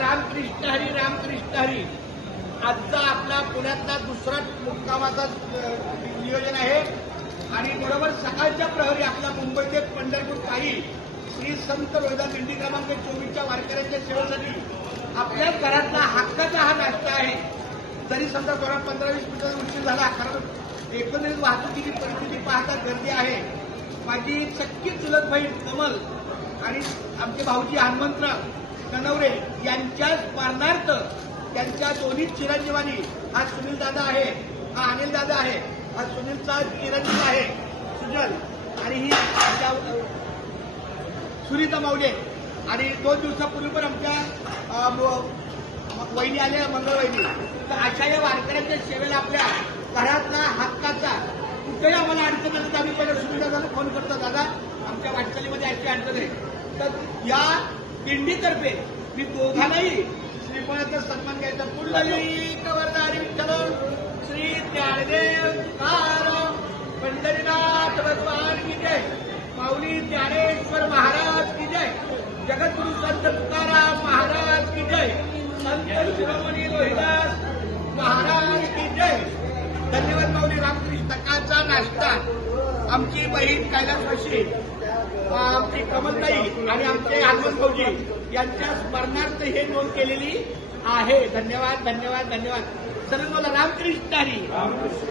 रामकृष्ण हरी रामकृष्ण हरी. आजचा आपला पुण्यातला दुसरा मुक्कामाचा नियोजन आहे आणि बरोबर सकाळच्या प्रहरी आपल्या मुंबई ते पंढरपूर काही श्री संत रोहिदास दिंडी क्रमांक 24च्या वारकऱ्यांच्या सेवेसाठी आपल्या घरातला हक्काचा हा नाश्ता आहे. जरी समजा थोडा 15-20 मिनिटाचा उशीर झाला, कारण एकंदरीत वाहतुकीची परिस्थिती पाहता गर्दी आहे. माझी सख्खी चुलत बहीण कमल आणि आमचे भाऊजी हनुमंतराव कनवरे यांच्या स्मरणार्थ त्यांच्या दोन्ही चिरंजीवानी, हा सुनील दादा आहे, हा अनिल दादा आहे, हा सुनीलचा चिरंजीव आहे सुजल, आणि ही सुनीता माऊले. आणि 2 दिवसापूर्वी पण आमच्या वहिनी आल्या, मंगळवहिनी. तर अशा या वारकऱ्यांच्या सेवेला आपल्या घरातला हक्काचा कुठेही आम्हाला अडचण आली तर आम्ही पहिल्या सुनील दादाला फोन करतो, दादा आमच्या वाटचालीमध्ये अशी अडचण आहे. तर या दिंडीतर्फे मी दोघांनाही श्रीफळाचा सन्मान घ्यायचा. पुंडलिक वरदारी विठ्ठल श्री ज्ञानदेव तुकाराम पंढरीनाथ भगवान की जय. माऊली ज्ञानेश्वर महाराज की जय. जगद्गुरु संत तुकाराम महाराज की जय. संत शिरोमणी रोहिदास महाराज की जय. धन्यवाद माऊली. रामकृष्ण. सकाळचा नाश्ता आमची बहीण कैलासवासी आमची कमलताई आणि आमचे हनुमंत भाऊजी यांच्या स्मरणार्थ हे नोंद केलेली आहे. धन्यवाद धन्यवाद धन्यवाद. सर्व मला रामकृष्ण हरी.